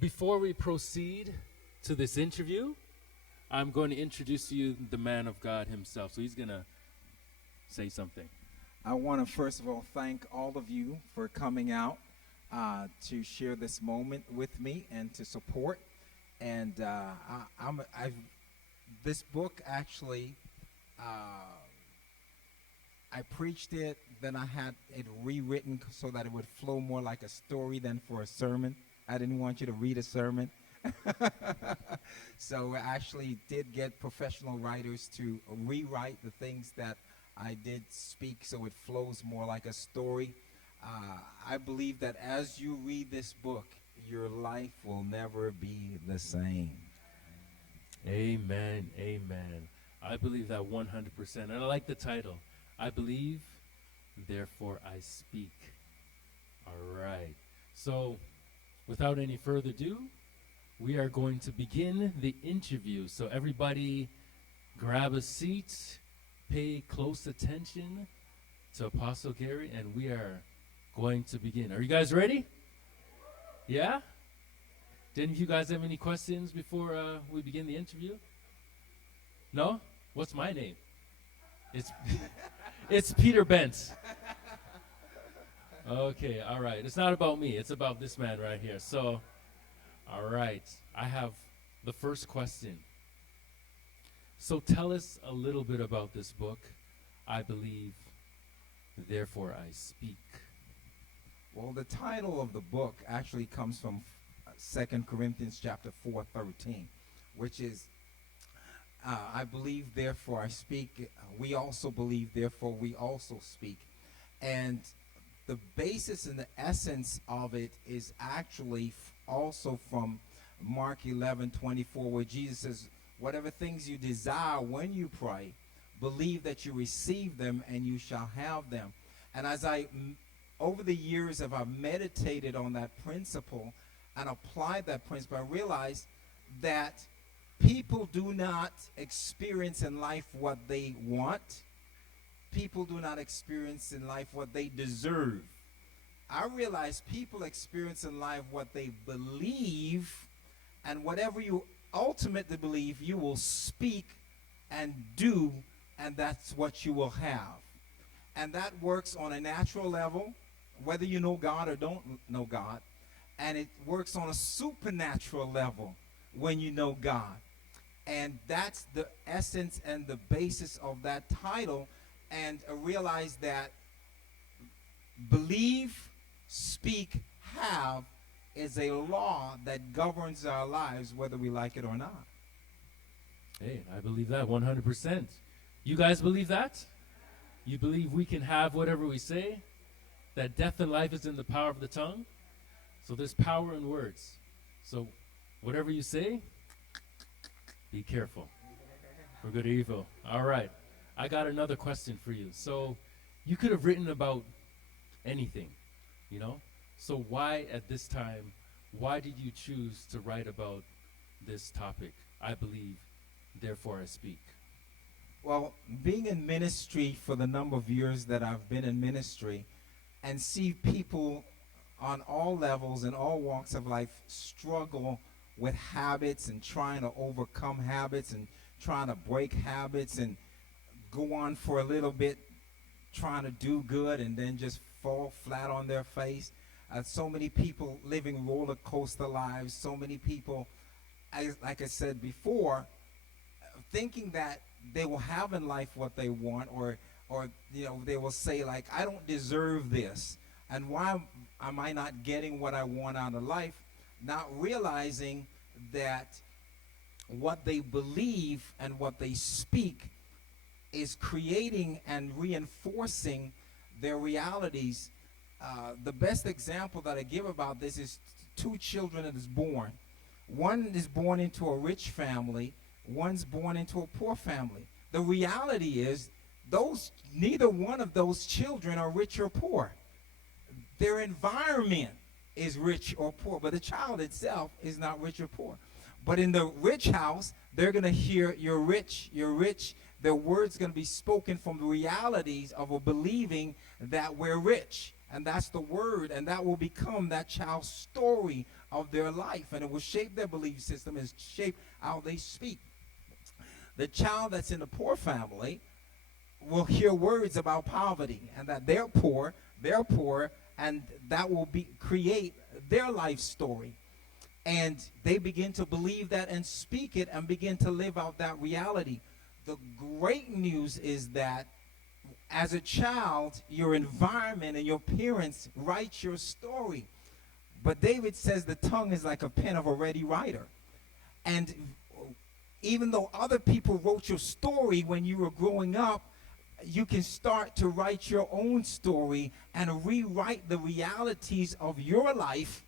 Before we proceed to this interview, I'm going to introduce to you the man of God himself. So he's going to say something. I want to first of all thank all of you for coming out to share this moment with me and to support. And this book actually, I preached it, then I had it rewritten so that it would flow more like a story than for a sermon. I didn't want you to read a sermon. So I actually did get professional writers to rewrite the things that I did speak so it flows more like a story. I believe that as you read this book, your life will never be the same. Amen. Amen. I believe that 100%. And I like the title. I believe, therefore I speak. All right. So, without any further ado, we are going to begin the interview. So everybody grab a seat, pay close attention to Apostle Gary, and we are going to begin. Are you guys ready? Yeah? Did any of you guys have any questions before we begin the interview? No? What's my name? It's it's Peter Bent. Okay, all right. It's not about me. It's about this man right here. So, all right. I have the first question. So tell us a little bit about this book. I believe, therefore I speak. Well, the title of the book actually comes from 2 Corinthians chapter 4:13, which is, I believe, therefore I speak. We also believe, therefore we also speak. And the basis and the essence of it is actually also from Mark 11:24, where Jesus says, whatever things you desire when you pray, believe that you receive them and you shall have them. And as over the years, as I've meditated on that principle and applied that principle, I realized that people do not experience in life what they want. People do not experience in life what they deserve. I realize people experience in life what they believe, and whatever you ultimately believe, you will speak and do, and that's what you will have. And that works on a natural level, whether you know God or don't know God. And it works on a supernatural level when you know God. And that's the essence and the basis of that title. And I realize that believe, speak, have is a law that governs our lives whether we like it or not. Hey, I believe that 100%. You guys believe that? You believe we can have whatever we say? That death and life is in the power of the tongue? So there's power in words. So whatever you say, be careful. For good or evil. All right. I got another question for you. So you could have written about anything, you know? So why at this time, why did you choose to write about this topic? I believe, therefore I speak. Well, being in ministry for the number of years that I've been in ministry and see people on all levels and all walks of life struggle with habits and trying to overcome habits and trying to break habits and go on for a little bit trying to do good and then just fall flat on their face. So many people living roller coaster lives, so many people, like I said before, thinking that they will have in life what they want, or you know, they will say like, I don't deserve this, and why am I not getting what I want out of life? Not realizing that what they believe and what they speak is creating and reinforcing their realities. The best example that I give about this is two children that is born. One is born into a rich family, one's born into a poor family. The reality is neither one of those children are rich or poor. Their environment is rich or poor, but the child itself is not rich or poor. But in the rich house, they're going to hear, you're rich, you're rich. Their words going to be spoken from the realities of a believing that we're rich. and that's the word, and that will become that child's story of their life, and it will shape their belief system and shape how they speak. The child that's in a poor family will hear words about poverty and that they're poor, and that will create their life story. And they begin to believe that and speak it and begin to live out that reality. The great news is that as a child, your environment and your parents write your story. But David says the tongue is like a pen of a ready writer. And even though other people wrote your story when you were growing up, you can start to write your own story and rewrite the realities of your life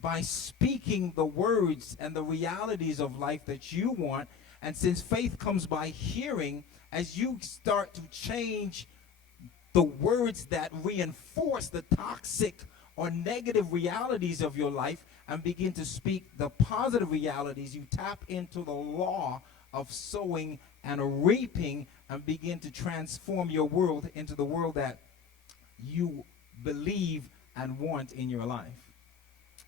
by speaking the words and the realities of life that you want. And since faith comes by hearing, as you start to change the words that reinforce the toxic or negative realities of your life and begin to speak the positive realities, you tap into the law of sowing and reaping and begin to transform your world into the world that you believe and want in your life.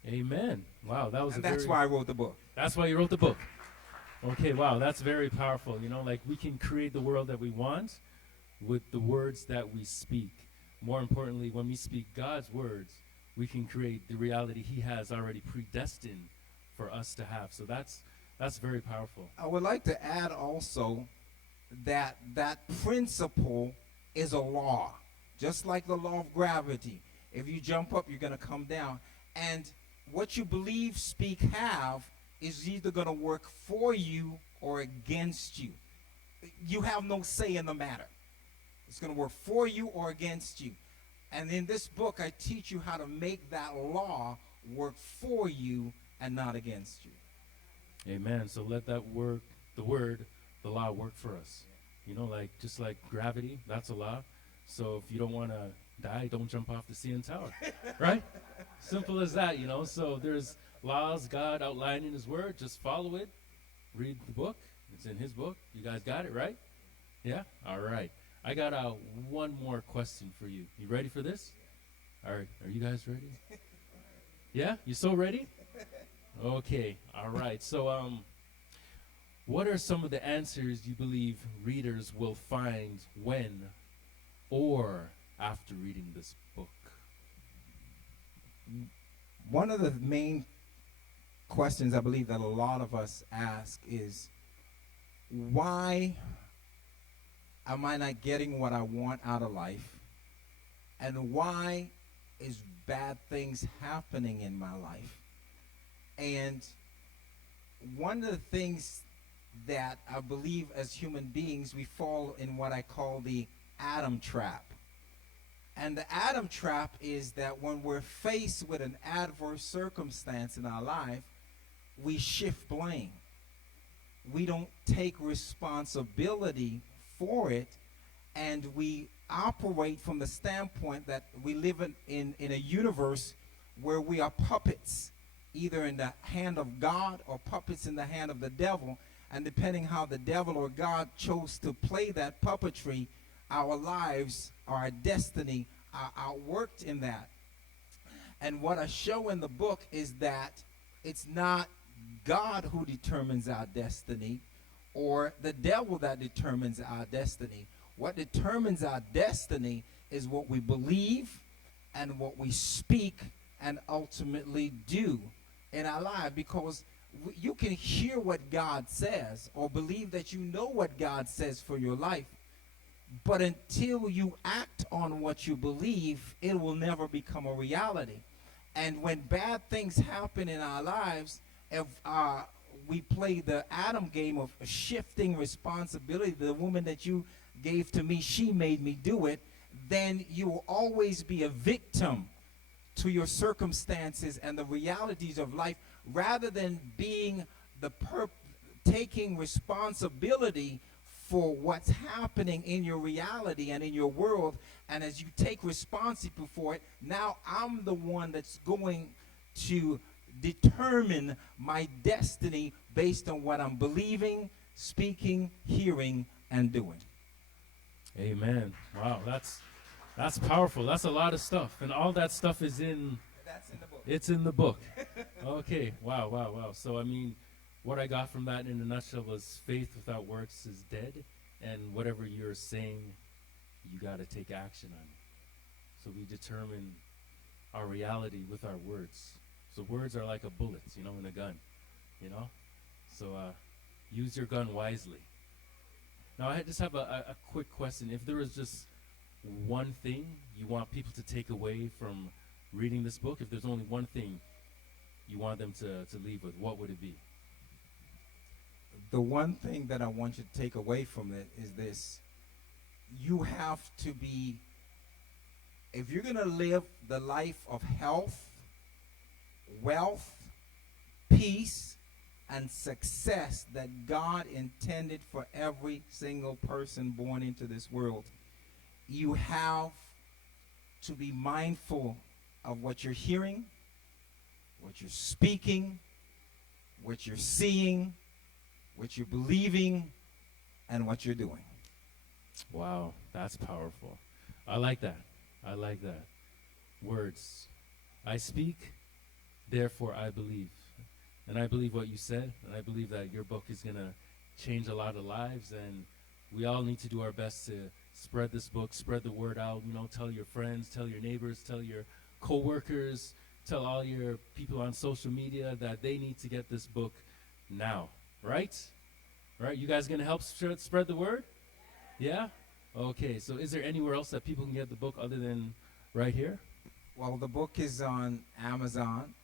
Amen. Wow, that was and that's why I wrote the book. That's why you wrote the book. Okay, wow, that's very powerful. You know, like we can create the world that we want with the words that we speak. More importantly, when we speak God's words, we can create the reality He has already predestined for us to have. So that's very powerful. I would like to add also that that principle is a law, just like the law of gravity. If you jump up, you're going to come down. And what you believe, speak, have is either going to work for you or against you. You have no say in the matter. It's going to work for you or against you. And in this book, I teach you how to make that law work for you and not against you. Amen. So let that work, the law work for us. You know, like just like gravity, that's a law. So if you don't want to die, don't jump off the CN Tower, right? Simple as that, you know. So there's laws God outlined in His Word. Just follow it. Read the book. It's in His book. You guys got it, right? Yeah? All right. I got one more question for you. You ready for this? All right. Are you guys ready? Yeah? You so ready? Okay. All right. So, what are some of the answers you believe readers will find when or after reading this book? One of the main questions I believe that a lot of us ask is, why am I not getting what I want out of life? And why is bad things happening in my life? And one of the things that I believe as human beings, we fall in what I call the Adam trap. And the Adam trap is that when we're faced with an adverse circumstance in our life, we shift blame. We don't take responsibility for it, and we operate from the standpoint that we live in a universe where we are puppets, either in the hand of God or puppets in the hand of the devil. And depending how the devil or God chose to play that puppetry, our lives, our destiny are outworked in that. And what I show in the book is that it's not God who determines our destiny or the devil that determines our destiny. What determines our destiny is what we believe and what we speak and ultimately do in our life, because you can hear what God says or believe that you know what God says for your life, but until you act on what you believe, it will never become a reality. And when bad things happen in our lives, if we play the Adam game of shifting responsibility, the woman that you gave to me, she made me do it, then you will always be a victim to your circumstances and the realities of life, rather than being taking responsibility for what's happening in your reality and in your world. And as you take responsibility for it, now I'm the one that's going to determine my destiny based on what I'm believing, speaking, hearing, and doing. Amen. Wow, that's That's powerful. That's a lot of stuff. And all that stuff is in, That's in the book. it's in the book. Okay. Wow, wow, wow. So, I mean, what I got from that in a nutshell was faith without works is dead. And whatever you're saying, you got to take action on it. So we determine our reality with our words. So words are like a bullet, in a gun, So use your gun wisely. Now, I just have a quick question. If there was just one thing you want people to take away from reading this book, if there's only one thing you want them to leave with, what would it be? The one thing that I want you to take away from it is this. You have to be, if you're going to live the life of health, wealth, peace, and success that God intended for every single person born into this world, you have to be mindful of what you're hearing, what you're speaking, what you're seeing, what you're believing, and what you're doing. Wow, that's powerful. I like that. I like that. Words. I speak, therefore I believe. And I believe what you said, and I believe that your book is going to change a lot of lives, and we all need to do our best to spread this book, spread the word out, tell your friends, tell your neighbors, tell your co-workers, tell all your people on social media that they need to get this book now, right? Right? You guys going to help spread the word? Yeah? Okay, so is there anywhere else that people can get the book other than right here? Well, the book is on Amazon,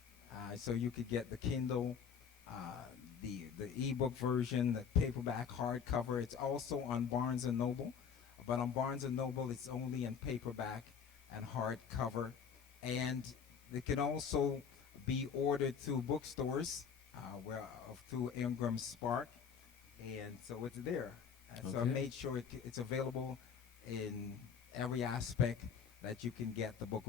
so you could get the Kindle, the ebook version, the paperback hardcover. It's also on Barnes & Noble, but on Barnes & Noble it's only in paperback and hardcover. And it can also be ordered through bookstores, through Ingram Spark, and so it's there. So I Okay. made sure it's available in every aspect that you can get the book.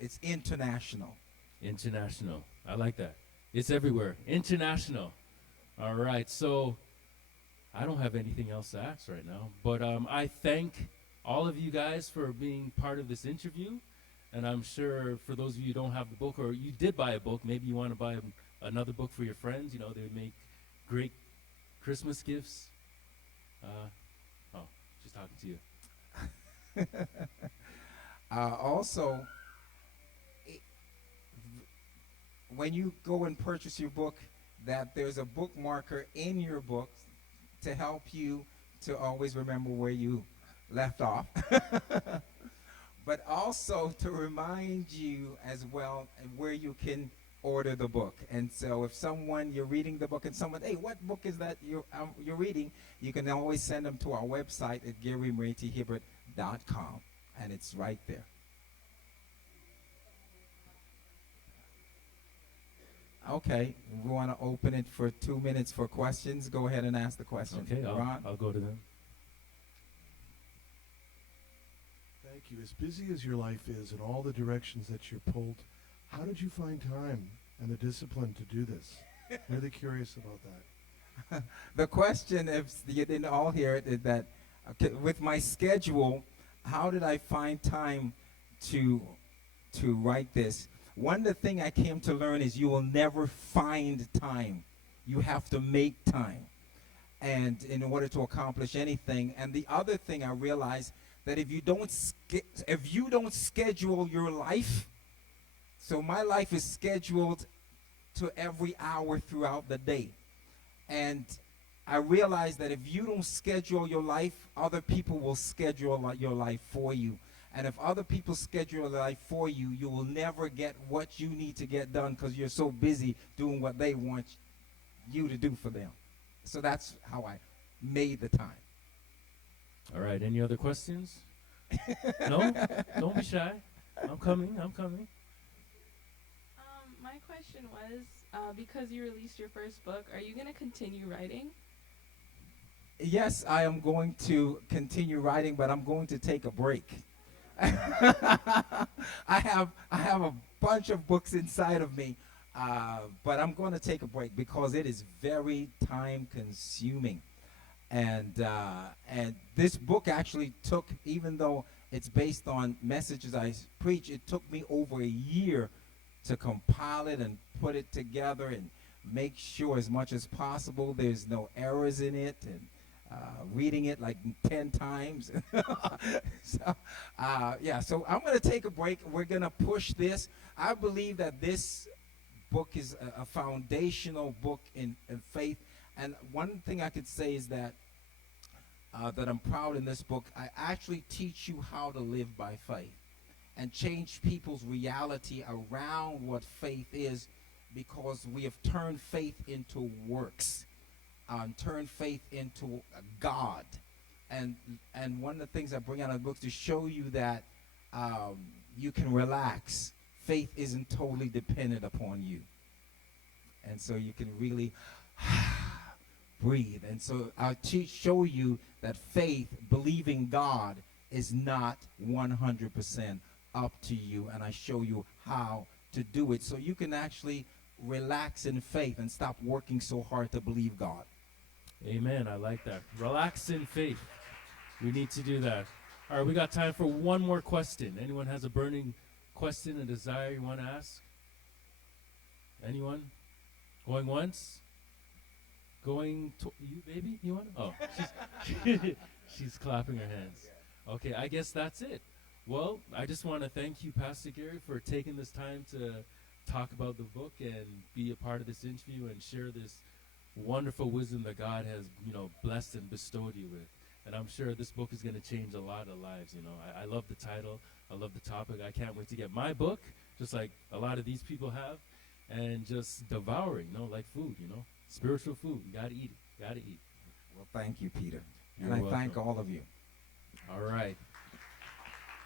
It's international. International. I like that. It's everywhere. International. All right. So I don't have anything else to ask right now, but I thank all of you guys for being part of this interview. And I'm sure for those of you who don't have the book, or you did buy a book, maybe you want to buy another book for your friends. They make great Christmas gifts. She's talking to you. Also, when you go and purchase your book, that there's a bookmarker in your book to help you to always remember where you left off. But also to remind you as well where you can order the book. And so if you're reading the book and someone, hey, what book is that you're reading? You can always send them to our website at GaryMwentinHibbert.com, and it's right there. Okay, we want to open it for 2 minutes for questions. Go ahead and ask the question. Okay, Ron? I'll go to them. Thank you. As busy as your life is and all the directions that you're pulled, how did you find time and the discipline to do this? Really curious about that. The question, if you didn't all hear it, is that with my schedule, how did I find time to write this? One of the things I came to learn is you will never find time. You have to make time, and in order to accomplish anything. And the other thing I realized that if you don't schedule your life, so my life is scheduled to every hour throughout the day. And I realized that if you don't schedule your life, other people will schedule your life for you. And if other people schedule your life for you, you will never get what you need to get done because you're so busy doing what they want you to do for them. So that's how I made the time. All right. Any other questions? No? Don't be shy. I'm coming. My question was, because you released your first book, are you going to continue writing? Yes, I am going to continue writing, but I'm going to take a break. I have a bunch of books inside of me, but I'm going to take a break because it is very time consuming. And this book actually took, even though It's based on messages I preach. It took me over a year to compile it and put it together and make sure as much as possible there's no errors in it, and reading it like 10 times. So, so I'm going to take a break. We're going to push this. I believe that this book is a foundational book in faith. And one thing I could say is that that I'm proud in this book, I actually teach you how to live by faith and change people's reality around what faith is, because we have turned faith into works, turned faith into God. And one of the things I bring out of the book is to show you that you can relax. Faith isn't totally dependent upon you. And so you can really breathe. And so I'll show you that faith, believing God, is not 100% up to you. And I show you how to do it so you can actually relax in faith and stop working so hard to believe God. Amen. I like that. Relax in faith. We need to do that. All right, we got time for one more question. Anyone has a burning question, a desire you want to ask? Anyone? Going once? Going to you, baby? You want to? Oh, she's clapping her hands. Okay, I guess that's it. Well, I just want to thank you, Pastor Gary, for taking this time to talk about the book and be a part of this interview and share this wonderful wisdom that God has, blessed and bestowed you with. And I'm sure this book is going to change a lot of lives. I love the title. I love the topic. I can't wait to get my book, just like a lot of these people have, and just devouring, like food, spiritual food. You got to eat it. Got to eat. Well, thank you, Peter. You're and I welcome. thank all of you. All right.